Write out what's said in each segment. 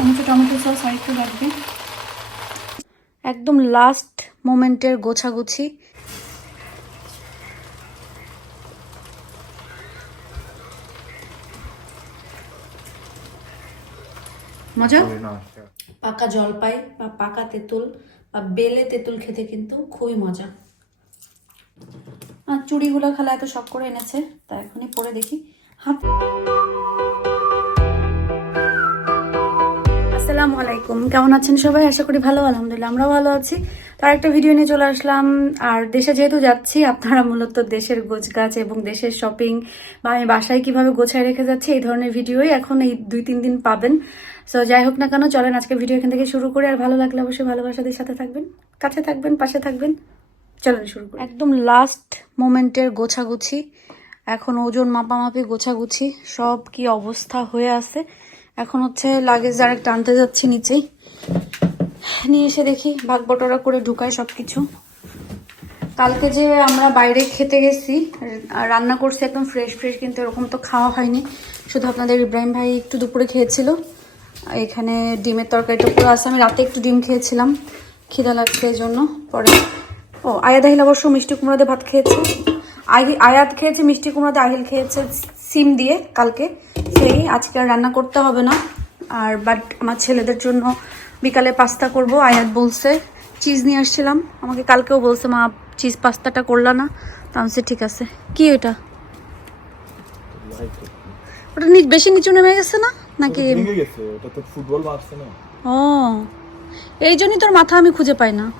Tomato tomato sauce আর একটু লাগবে। একদম লাস্ট মোমেন্টের গোছাগুছি। মজা? পাকা জলপাই বা পাকা তেঁতুল বা বেলে তেঁতুল খেতে কিন্তু খুবই মজা। আর চুড়িগুলো খালা এত শখ করে এনেছে তা এখনই পরে দেখি। হাত আসসালামু আলাইকুম। কেমন আছেন সবাই? আশা করি ভালো, আলহামদুলিল্লাহ, আমরাও ভালো আছি। তার একটা ভিডিও নিয়ে চলে আসলাম। আর দেশে যেহেতু যাচ্ছি, আপনারা মূলত দেশের গোছ গাছ এবং দেশের শপিং বা আমি বাসায় কীভাবে গোছায় রেখে যাচ্ছি, এই ধরনের ভিডিওই এখন এই দুই, তিন দিন পাবেন। সো যাই হোক না কেন, চলেন আজকে ভিডিও এখান থেকে শুরু করে। আর ভালো লাগলে অবশ্যই ভালোবাসাদের সাথে থাকবেন, কাছে থাকবেন, পাশে থাকবেন। চলেন শুরু করি। একদম লাস্ট মোমেন্টের গোছাগুছি, এখন ওজন মাপামাপি গোছাগুছি, সব কি অবস্থা হয়ে আছে? এখন হচ্ছে লাগেজ আরেকটা আনতে যাচ্ছি নিচেই নিয়ে এসে দেখি ভাগ বটরা করে ঢুকায় সব কিছু কালকে যে আমরা বাইরে খেতে গেছি রান্না করছি একদম ফ্রেশ ফ্রেশ কিন্তু এরকম তো খাওয়া হয়নি। শুধু আপনাদের ইব্রাহিম ভাই একটু দুপুরে খেয়েছিল। এখানে ডিমের তরকারিটা পুরো আছে। আমি রাতে একটু ডিম খেয়েছিলাম। খিদা লাগছে এই জন্য। পরে ও, আয়াত আহিল অবশ্য মিষ্টি কুমড়াতে ভাত খেয়েছে। আহি আয়াত খেয়েছে, মিষ্টি কুমড়াতে আহিল খেয়েছে। সিম দিয়ে কালকে। সেই আজকে আর রান্না করতে হবে না। আর বাট আমার ছেলেদের জন্য বিকালে পাস্তা করব আয়াত বলছে চিজ নিয়ে আসছিলাম। আমাকে কালকেও বলছে মা চিজ পাস্তাটা করলা না। তা আমি ঠিক আছে। কি ওটা নি- বেশি নিচু নেমে গেছে না? নাকি ওটা ও এই জন্যই তোর মাথা আমি খুঁজে পাই না।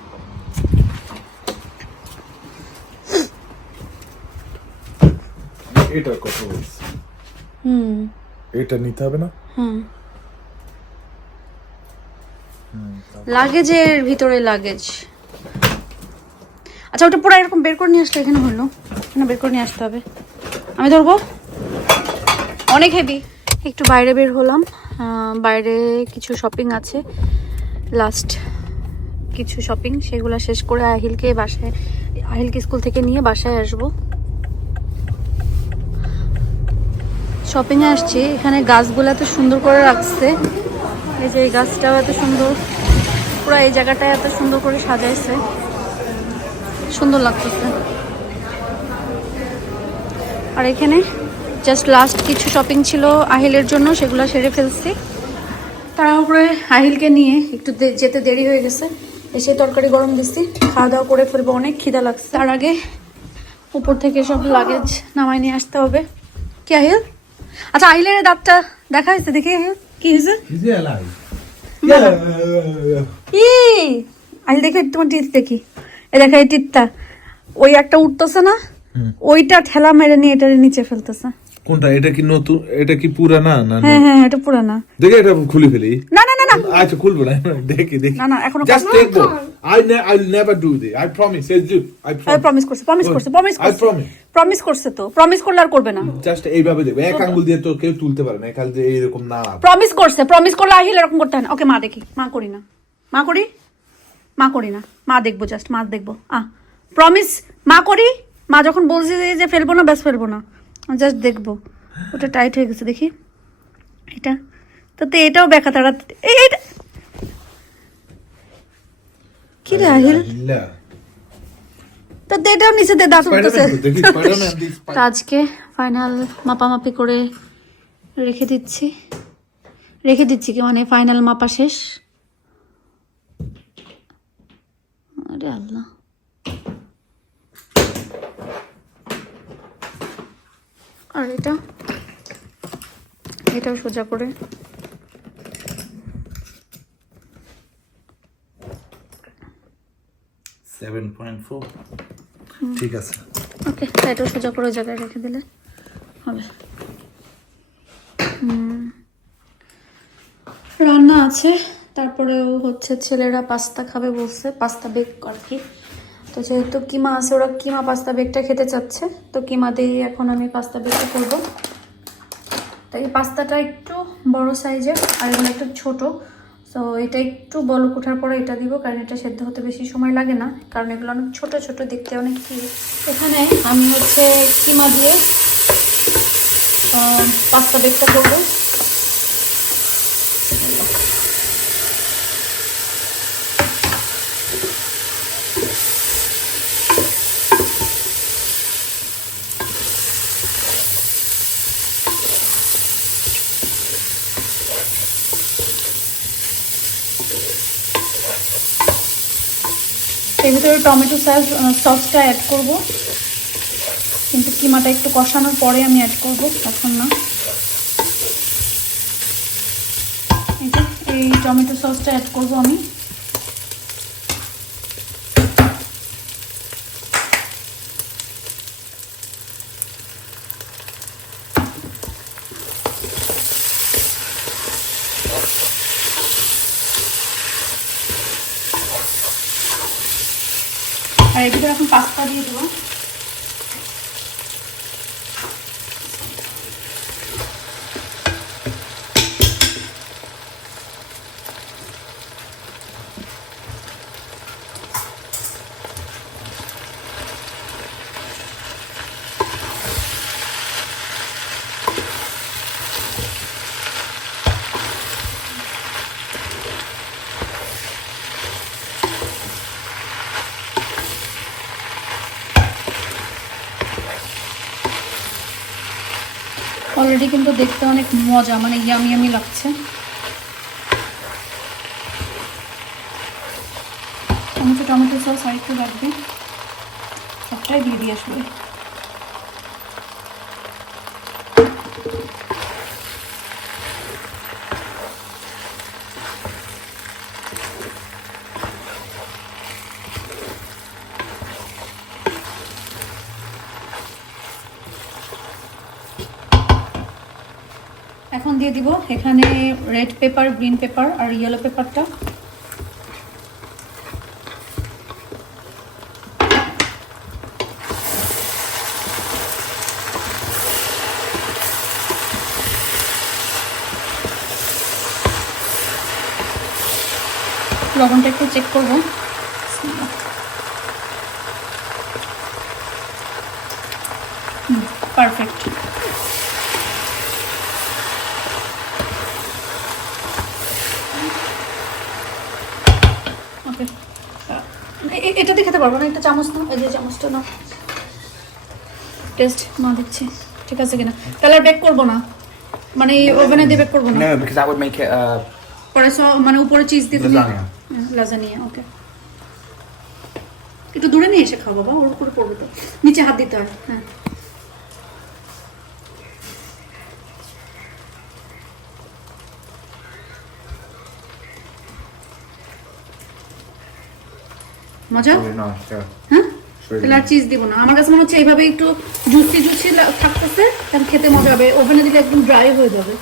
এটার কথা বলছি। হুম। এটা নিতে হবে না? হুম। লাগেজের ভিতরে লাগেজ। আচ্ছা ওটা পুরো এরকম বের করে নিয়ে আসলে এখানে হলো। এখানে বের করে নিয়ে আসতে হবে। আমি ধরবো? অনেক হেভি একটু বাইরে বের হলাম। বাইরে কিছু শপিং আছে। লাস্ট কিছু শপিং সেগুলো শেষ করে আহিলকে বাসায় আহিলকে স্কুল থেকে নিয়ে বাসায় আসব। শপিং এ আসছি। এখানে গাছগুলো এত সুন্দর করে রাখছে। এই যে এই গাছটাও এত সুন্দর। পুরো এই জায়গাটা এত সুন্দর করে সাজাইছে। সুন্দর লাগতেছে। আর এখানে জাস্ট লাস্ট কিছু শপিং ছিল আহিলের জন্য, সেগুলো সেরে ফেলছি। তাড়াহুড়ো আহিলকে নিয়ে একটু যেতে দেরি হয়ে গেছে। এসে তরকারি গরম দিচ্ছি খাওয়া দাওয়া করে ফেলব, অনেক খিদা লাগছে। তার আগে উপর থেকে সব লাগেজ নামাই নিয়ে আসতে হবে। কি, আহিল? আচ্ছা আহিলের দাঁতটা দেখা হয়েছে দেখি কি হয়েছে? ই আহিল দেখি তোমার টিথ দেখি। এ দেখা এই টিথটা ওই একটা উঠতেছে না ওইটা ঠেলা মেরে নিয়ে এটা নিচে ফেলতেছে। কোনটা? এটা কি নতুন? এটা কি পুরানা না না হ্যাঁ হ্যাঁ এটা পুরানা। দেখে এটা খুলে ফেলি। না না। না না আচ্ছা খুলবো না। দেখি দেখি। না, না, এখনও জাস্ট দেখব। I I never do this I promise I do I promise করছে প্রমিস করছে প্রমিস করছে। প্রমিস প্রমিস করছে তো। প্রমিস করলে আর করবে না। জাস্ট এইভাবে দেখবে। এক আঙ্গুল দিয়ে তো কেউ তুলতে পারে না। এক আঙ্গুল দিয়ে এইরকম না। প্রমিস করছে প্রমিস করলে আহিল এরকম করতে হয় না। ওকে মা দেখি। মা করি না। মা করি? মা করি না। মা দেখব জাস্ট মা দেখব। আ প্রমিস মা করি? মা যখন বলছে যে- যে ফেলব না ব্যাস ফেলব না। জাস্ট দেখব। ওটা টাইট হয়ে গেছে দেখি। এটা। তো তো এটাও ব্যাখা তারা এইটা কি রে আহিল? ইল্লা তো তো এটাও নিচে দিয়ে দাঁত উঠতেছে। আজকে ফাইনাল মাপামাপি করে রেখে দিচ্ছি। রেখে দিচ্ছি কি মানে ফাইনাল মাপা শেষ? আরে আল্লাহ। আর এটা? এটাও সোজা করে। সেভেন পয়েন্ট ফোর ঠিক আছে। ওকে এটাও সোজা করে জায়গায় রেখে দিলে হবে। হুম। রান্না আছে তারপরেও হচ্ছে ছেলেরা পাস্তা খাবে বলছে পাস্তা বেক আর কি তো যেহেতু কিমা আছে ওরা কিমা পাস্তা বেকটা খেতে চাচ্ছে তো কিমা দিয়ে এখন আমি পাস্তা বেকটা করব। তো এই পাস্তাটা একটু বড় সাইজের আর এগুলো একটু ছোট। তো এটা একটু বল ওঠার পরে এটা দিব, কারণ এটা সেদ্ধ হতে বেশি সময় লাগে না, কারণ এগুলো অনেক ছোটো ছোটো, দেখতে অনেক কি এখানে আমি হচ্ছে কিমা দিয়ে পাস্তা বেকটা করব এর ভিতরে টমেটো সস সসটা অ্যাড করব। কিন্তু কিমাটা একটু কষানোর পরে আমি অ্যাড করব এখন না। এই টমেটো সসটা অ্যাড করব আমি আর এর ভিতরে দিয়ে দেবো অলরেডি কিন্তু দেখতে অনেক মজা মানে ইয়ামি ইয়ামি লাগছে। টমেটো টমেটো সস আরেকটু লাগবে। সবটাই দিয়ে দিয়ে আসবে এখন দিয়ে দিব। এখানে রেড পেপার গ্রিন পেপার আর ইয়েলো পেপারটা লবণটা একটু চেক করব পারফেক্ট ওকে। এটাতে খেতে পারব না একটা চামচ না এই যে চামচটা না টেস্ট না দিচ্ছি ঠিক আছে কিনা? তাহলে আর বেক করব না। মানে ওভেনে দিয়ে বেক করব না। Would make it. Uh, পরে মানে উপরে চিজ দিয়ে Lasagna. লাজানিয়া ওকে একটু দূরে নিয়ে এসে খাও বাবা ওর উপরে পড়বে তো। নিচে হাত দিতে হয় হ্যাঁ। মজা? হ্যাঁ? তাহলে আর চিজ দিব না। আমার কাছে মনে হচ্ছে এইভাবে একটু জুসি জুসি থাকতেছে তাহলে খেতে মজা হবে। ওভেনে দিলে একদম ড্রাই হয়ে যাবে।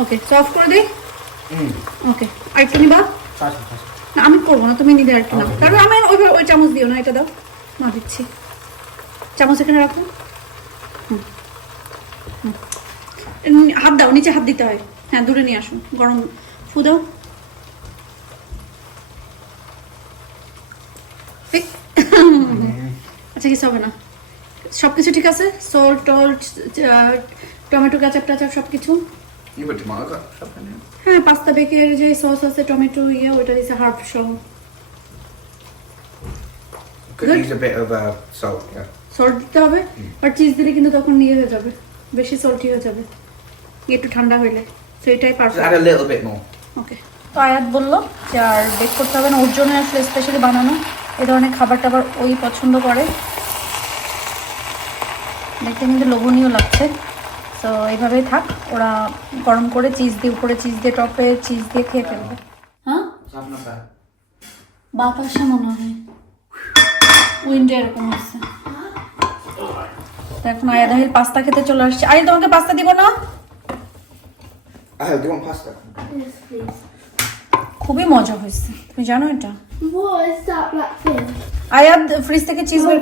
ওকে সফট করে দিই. ওকে আর একটু নিবা. না আমি করব না তুমি নিজে আর একটু Okay. কারণ আমি ওই ওই চামচ দিও না এটা দাও। মা দিচ্ছি। চামচ এখানে রাখো। হাত দাও নিচে হাত দিতে হয়। হ্যাঁ দূরে নিয়ে আসুন গরম ফু দাও এই। আচ্ছা কিছু হবে না। সব কিছু ঠিক আছে? সল্ট টল্ট টমেটো কাচাপ টাচাপ সব কিছু? হ্যাঁ পাস্তা বেকের যে সস আছে টমেটো ইয়ে ওইটা দিছে হার্ব সহ। Of uh. সল্ট দিতে হবে বাট চিজ দিলে কিন্তু তখন ইয়ে হয়ে যাবে বেশি সল্টি হয়ে যাবে। একটু ঠান্ডা হইলে তো এটাই পারফেক্ট. ওকে তো আয়াত বলল যে আর বেক করতে হবে না ওর জন্য আসলে স্পেশালি বানানো। এ ধরনের খাবার টাবার ওই পছন্দ করে। দেখতে কিন্তু লোভনীয় লাগছে। তো এইভাবেই থাক ওরা গরম করে চিজ দিয়ে উপরে চিজ দিয়ে টপে চিজ দিয়ে খেয়ে ফেলবে। হ্যাঁ? বাতাসে মনে হয়। উইন্ডে এরকম হচ্ছে। তো এখন আয়া দাহিল পাস্তা খেতে চলে আসছে। আরে তোমাকে পাস্তা দিব না? you খুবই মজা হয়েছে। তুমি জানো এটা? আয়াদ ফ্রিজ থেকে চিজ বের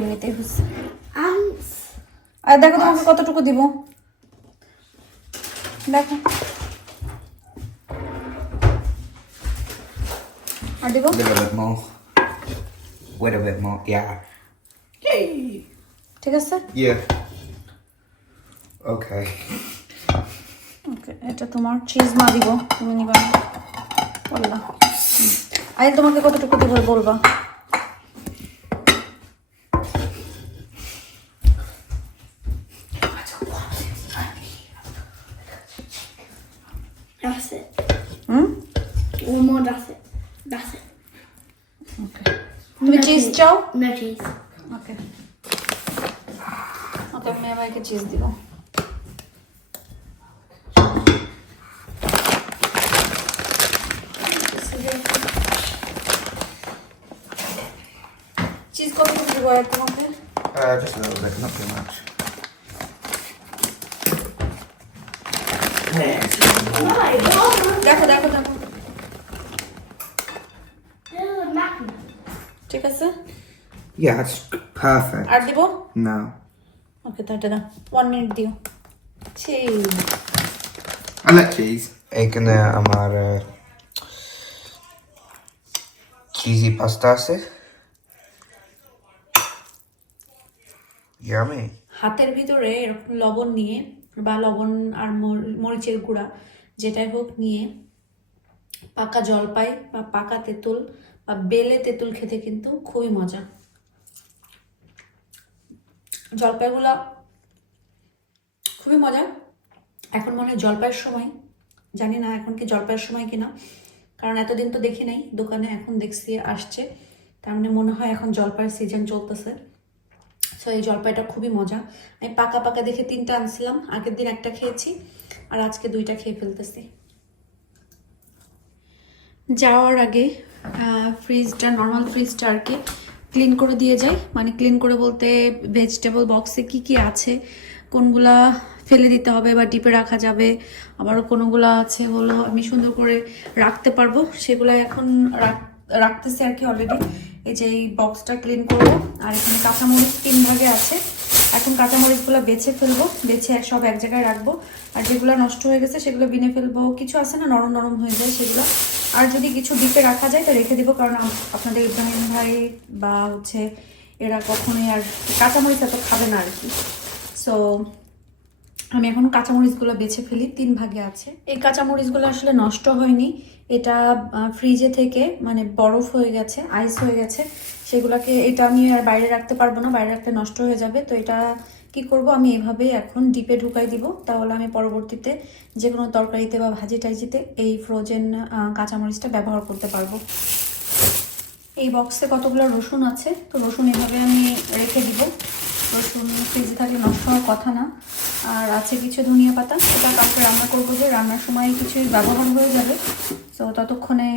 এমনিতেই হয়েছে। আয়াদ দেখো তোমাকে কতটুকু দিব। দেখো। আর দিব? Wait a bit more, yeah. Yay! Take a sip? Yeah. Okay. এটা তোমার চিজ মা দিব তুমি নিবা। বললা আইল তোমাকে কতটুকু দিব বলবা। That's it. Hmm? One more, that's it. That's it. ওকে। তুমি চিজ চাও? cheese. ওকে। ওকে আমি ভাইকে চিজ দিব। কত দিব আর তোমাকে Uh, just a little bit, not too much. দেখো দেখো দেখো There's a mackerel. ঠিক আছে Yeah, it's perfect. আর দিব No. ওকে তাহলে দাও ওয়ান মিনিট দিও চিজ I like cheese. এখানে আমার চিজি পাস্তা আছে ইয়ামি হাতের ভিতরে এরকম লবণ নিয়ে বা লবণ আর মরিচের গুঁড়া, যেটাই হোক নিয়ে পাকা জলপাই বা পাকা তেঁতুল বা বেলে তেঁতুল খেতে কিন্তু খুবই মজা। জলপাইগুলা খুবই মজা। এখন মনে হয় জলপাইয়ের সময়। জানি না এখন কি জলপাইয়ের সময় কিনা। কারণ এতদিন তো দেখি নাই, দোকানে এখন দেখছি, আসছে। তার মানে মনে হয় এখন জলপাইয়ের সিজন চলতেছে। সো এই জলপাইটা খুবই মজা। আমি পাকা পাকা দেখে তিনটা আনছিলাম, আগের দিন একটা খেয়েছি, আর আজকে দুইটা খেয়ে ফেলতেছি। যাওয়ার আগে ফ্রিজটা নর্মাল ফ্রিজটা আর কি ক্লিন করে দিয়ে যাই। মানে ক্লিন করে বলতে ভেজিটেবল বক্সে কি কি আছে, কোনগুলা ফেলে দিতে হবে বা ডিপে রাখা যাবে আবার কোনোগুলা আছে হলো আমি সুন্দর করে রাখতে পারব, সেগুলো এখন রাখ- রাখতেছি আর কি অলরেডি এই যে এই বক্সটা ক্লিন করব, আর এখানে কাঁচামরিচ তিন ভাগে আছে। এখন কাঁচামরিচগুলো বেছে ফেলব, বেছে সব এক জায়গায় রাখব। আর যেগুলো নষ্ট হয়ে গেছে, সেগুলো বিনে ফেলব। কিছু আছে না, নরম নরম হয়ে যায় সেগুলো। আর যদি কিছু ডিপে রাখা যায়, তা রেখে দিব, কারণ আপনাদের ইব্রাহিম ভাই বা হচ্ছে এরা কখনোই আর কাঁচামরিচ এত খাবে না আর কি। সো আমি এখন কাঁচামরিচগুলো বেছে ফেলি, তিন ভাগে আছে। এই কাঁচামরিচগুলো আসলে নষ্ট হয়নি, এটা ফ্রিজে থেকে মানে বরফ হয়ে গেছে আইস হয়ে গেছে, সেগুলোকে এটা আমি আর বাইরে রাখতে পারব না, বাইরে রাখতে নষ্ট হয়ে যাবে। তো এটা কি করব, আমি এভাবে এখন ডিপে ঢুকাই দিব, তাহলে আমি পরবর্তীতে যে কোনো তরকারিতে বা ভাজি টাইজিতে এই ফ্রোজেন কাঁচামরিচটা ব্যবহার করতে পারব। এই বক্সে কতগুলো রসুন আছে, তো রসুন এভাবে আমি রেখে দিব। রসুন ফ্রিজে থাকলে নষ্ট হওয়ার কথা না। আর আছে কিছু ধনিয়া পাতা এটা কালকে রান্না করব যে রান্নার সময় কিছু ব্যবহার হয়ে যাবে। তো ততক্ষণে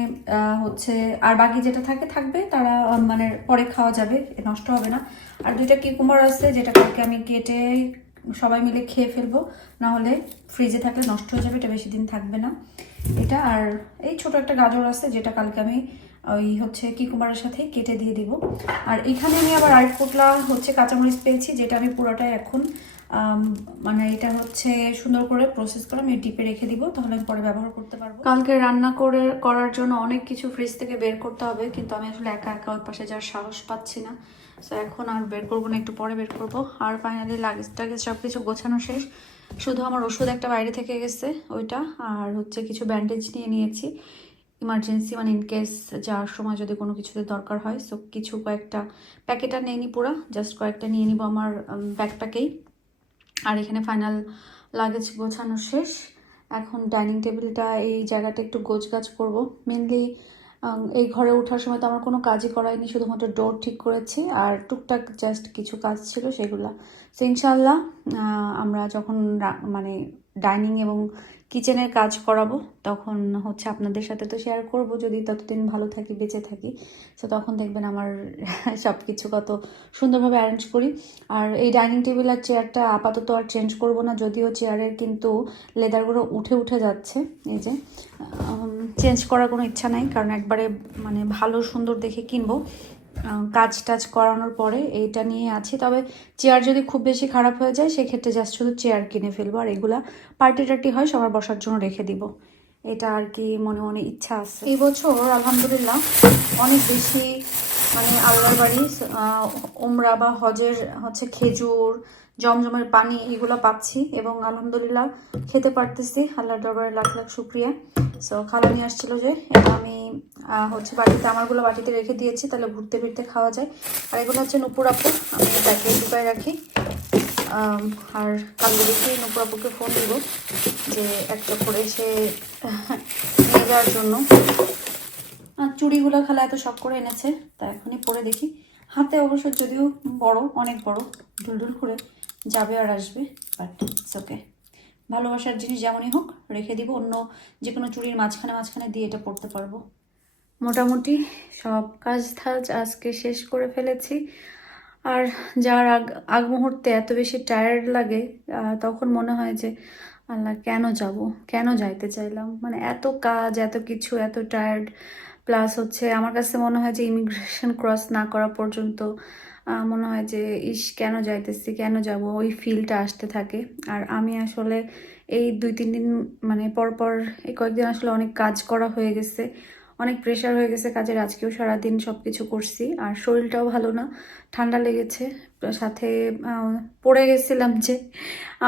হচ্ছে, আর বাকি যেটা থাকে, থাকবে, তারা মানে পরে খাওয়া যাবে নষ্ট হবে না। আর দুইটা কিকুমার আছে, যেটা কালকে আমি কেটে সবাই মিলে খেয়ে ফেলব না হলে ফ্রিজে থাকলে নষ্ট হয়ে যাবে, এটা বেশি দিন থাকবে না। এটা, আর এই ছোট একটা গাজর আছে, যেটা কালকে আমি ওই হচ্ছে কিকুমারের সাথে কেটে দিয়ে দিব। আর এখানে আমি আবার আরেক পোটলা হচ্ছে কাঁচামরিচ পেয়েছি, যেটা আমি পুরোটাই এখন মানে এটা হচ্ছে সুন্দর করে প্রসেস করে আমি ডিপে রেখে দিব, তাহলে আমি পরে ব্যবহার করতে পারব। কালকে রান্না করে, করার জন্য অনেক কিছু ফ্রিজ থেকে বের করতে হবে, কিন্তু আমি আসলে একা একা ওই পাশে যাওয়ার সাহস পাচ্ছি না। তো এখন আর বের করব না, একটু পরে বের করব। আর ফাইনালি লাগেজ টাগেজ সব কিছু গোছানো শেষ। শুধু আমার ওষুধ একটা বাইরে থেকে গেছে, ওইটা, আর হচ্ছে কিছু ব্যান্ডেজ নিয়ে নিয়েছি। ইমার্জেন্সি মানে ইন কেস যাওয়ার সময় যদি কোনো কিছুতে দরকার হয় সো কিছু কয়েকটা, প্যাকেট আর নিয়ে নিই পুরো জাস্ট কয়েকটা নিয়ে নিব আমার ব্যাগটাকেই আর এখানে ফাইনাল লাগেজ গোছানো শেষ। এখন ডাইনিং টেবিলটা এই জায়গাটা একটু গোছ গাছ করব মেনলি এই ঘরে ওঠার সময় তো আমার কোনো কাজই করায়নি শুধুমাত্র ডোর ঠিক করেছি। আর টুকটাক জাস্ট কিছু কাজ ছিল সেগুলো। তো ইনশাল্লাহ আমরা যখন মানে ডাইনিং এবং কিচেনের কাজ করাবো, তখন হচ্ছে আপনাদের সাথে তো শেয়ার করব, যদি ততদিন ভালো থাকি, বেঁচে থাকি। তো তখন দেখবেন আমার সব কিছু কত সুন্দরভাবে অ্যারেঞ্জ করি। আর এই ডাইনিং টেবিল আর চেয়ারটা আপাতত আর চেঞ্জ করব না, যদিও চেয়ারের কিন্তু লেদারগুলো উঠে উঠে যাচ্ছে, এই যে চেঞ্জ করার কোনো ইচ্ছা নাই, কারণ একবারে মানে ভালো সুন্দর দেখে কিনবো। কাজ টাজ করানোর পরে এইটা নিয়ে আছি। তবে চেয়ার যদি খুব বেশি খারাপ হয়ে যায়, সেক্ষেত্রে জাস্ট শুধু চেয়ার কিনে ফেলব আর এগুলা পার্টি টার্টি হয়, সবার বসার জন্য রেখে দিব। এটা আর কি মনে মনে ইচ্ছা আছে। এই বছর আলহামদুলিল্লাহ অনেক বেশি মানে আল্লাহর বাড়ি ওমরা বা হজের হচ্ছে খেজুর জমজমের পানি এগুলো পাচ্ছি এবং আলহামদুলিল্লাহ খেতে পারতেছি। আল্লাহর দরবারে লাখ লাখ শুক্রিয়া। সো খালা নিয়ে আসছিল যে এটা আমি হচ্ছে বাটিতে, আমারগুলো বাটিতে রেখে দিয়েছি, তাহলে ঘুরতে ফিরতে খাওয়া যায়। আর এগুলো হচ্ছে নুপুর আপু, আমি তাকে ঢুকায় রাখি। আর কালকে দেখি নুপুর আপুকে ফোন দিব যে, একটা করে সে নিয়ে যাওয়ার জন্য। আর চুড়িগুলো খালা এত শখ করে এনেছে, তা এখনই পরে দেখি। হাতে অবশ্য যদিও বড়, অনেক বড় ঢুলঢুল করে। যাবে আর আসবে বাট ইটস ওকে ভালোবাসার জিনিস যেমনই হোক, রেখে দিব, অন্য যে কোনো চুরির মাঝখানে মাঝখানে দিয়ে এটা পরতে পারব। মোটামুটি সব কাজ থাজ আজকে শেষ করে ফেলেছি। আর যার আগ আগ মুহূর্তে এত বেশি টায়ার্ড লাগে তখন মনে হয় যে, আল্লাহ, কেন যাব? কেন যাইতে চাইলাম? মানে এত কাজ, এত কিছু, এত টায়ার্ড প্লাস হচ্ছে আমার কাছে মনে হয় যে ইমিগ্রেশন ক্রস না করা পর্যন্ত মনে হয় যে, ইস, কেন যাইতেছি, কেন যাব? ওই ফিলটা আসতে থাকে। আর আমি আসলে এই দুই, তিন দিন মানে পর পর এই কয়েকদিন আসলে অনেক কাজ করা হয়ে গেছে। অনেক প্রেশার হয়ে গেছে কাজের। আজকেও সারাদিন সব কিছু করছি। আর শরীরটাও ভালো না, ঠান্ডা লেগেছে। সাথে পড়ে গেছিলাম যে,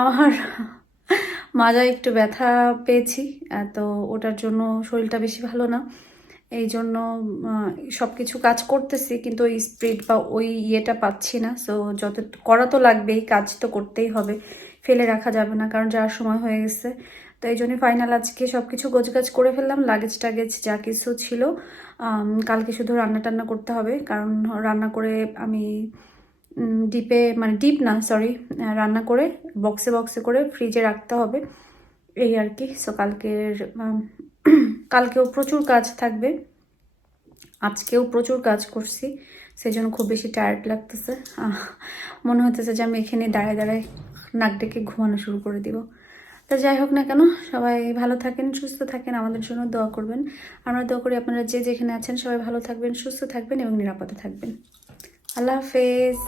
আমার মাজায় একটু ব্যথা পেয়েছি। তো ওটার জন্য শরীরটা বেশি ভালো না। এই জন্য সব কিছু কাজ করতেছি, কিন্তু ওই স্পিড বা ওই ইয়েটা পাচ্ছি না। সো যত করা তো লাগবেই কাজ তো করতেই হবে। ফেলে রাখা যাবে না, কারণ যাওয়ার সময় হয়ে গেছে। তো এই জন্যই ফাইনাল আজকে সব কিছু গোছগাছ করে ফেললাম লাগেজ টাগেজ যা কিছু ছিল। কালকে শুধু রান্না টান্না করতে হবে, কারণ রান্না করে আমি ডিপে মানে ডিপ না সরি রান্না করে বক্সে বক্সে করে ফ্রিজে রাখতে হবে। এই আর কি সো কালকের কালকেও প্রচুর কাজ থাকবে। আজকেও প্রচুর কাজ করছি সেই জন্য খুব বেশি টায়ার্ড লাগতেছে। মনে হতেছে যে আমি এখানে দাঁড়ায় দাঁড়ায় নাক ডেকে ঘুমানো শুরু করে দিব। তা যাই হোক না কেন, সবাই ভালো থাকেন, সুস্থ থাকেন, আমাদের জন্য দোয়া করবেন। আমরা দোয়া করি আপনারা যে যেখানে আছেন সবাই ভালো থাকবেন, সুস্থ থাকবেন এবং নিরাপদে থাকবেন। আল্লাহ হাফেজ।